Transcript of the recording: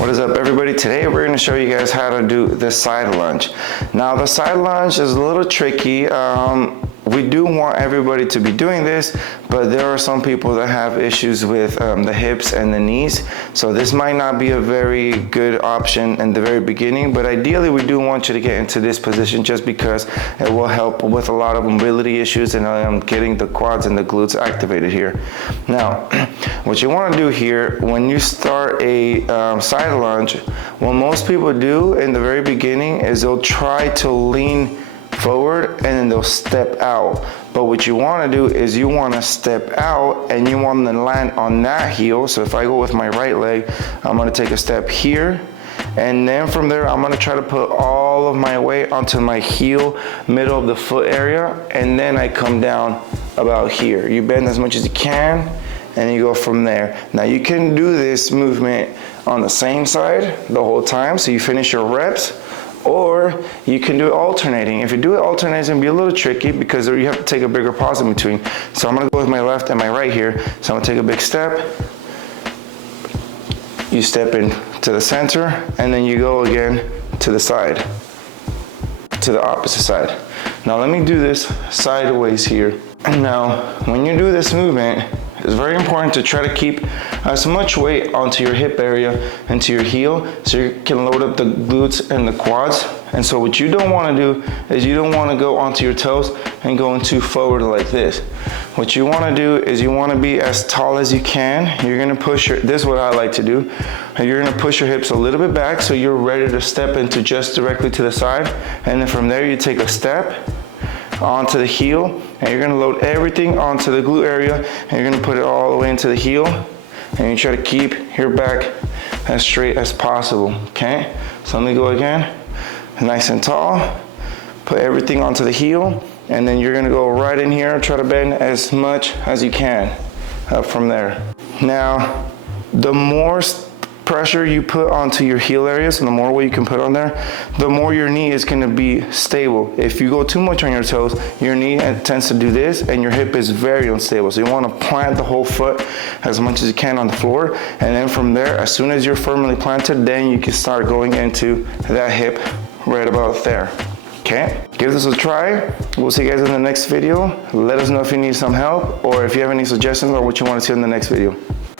What is up, everybody? Today we're going to show you guys how to do the side lunge. Now the side lunge is a little tricky. We do want everybody to be doing this, but there are some people that have issues with the hips and the knees, so this might not be a very good option in the very beginning, but ideally we do want you to get into this position just because it will help with a lot of mobility issues and getting the quads and the glutes activated here. Now what you want to do here when you start a side lunge, what most people do in the very beginning is they'll try to lean forward and then they'll step out. But what you want to do is you want to step out and you want to land on that heel. So if I go with my right leg, I'm going to take a step here, and then from there I'm going to try to put all of my weight onto my heel, middle of the foot area, and then I come down about here. You bend as much as you can and you go from there. Now you can do this movement on the same side the whole time, so you finish your reps, or you can do it alternating. If you do it alternating, it's gonna be a little tricky because you have to take a bigger pause in between. So I'm gonna go with my left and my right here. So I'm gonna take a big step. You step in to the center, and then you go again to the side, to the opposite side. Now let me do this sideways here. And now, when you do this movement, it's very important to try to keep as much weight onto your hip area and to your heel so you can load up the glutes and the quads. And so what you don't want to do is you don't want to go onto your toes and going too forward like this. What you want to do is you want to be as tall as you can. You're going to push this is what I like to do. You're going to push your hips a little bit back so you're ready to step into just directly to the side. And then from there you take a step onto the heel, and you're going to load everything onto the glute area, and you're going to put it all the way into the heel, and you try to keep your back as straight as possible. Okay, so let me go again. Nice and tall, put everything onto the heel, and then you're going to go right in here, try to bend as much as you can up from there. Now the more pressure you put onto your heel areas and the more weight you can put on there, the more your knee is going to be stable. If you go too much on your toes, your knee tends to do this and your hip is very unstable. So you want to plant the whole foot as much as you can on the floor, and then from there, as soon as you're firmly planted, then you can start going into that hip right about there. Okay, give this a try. We'll see you guys in the next video. Let us know if you need some help or if you have any suggestions or what you want to see in the next video.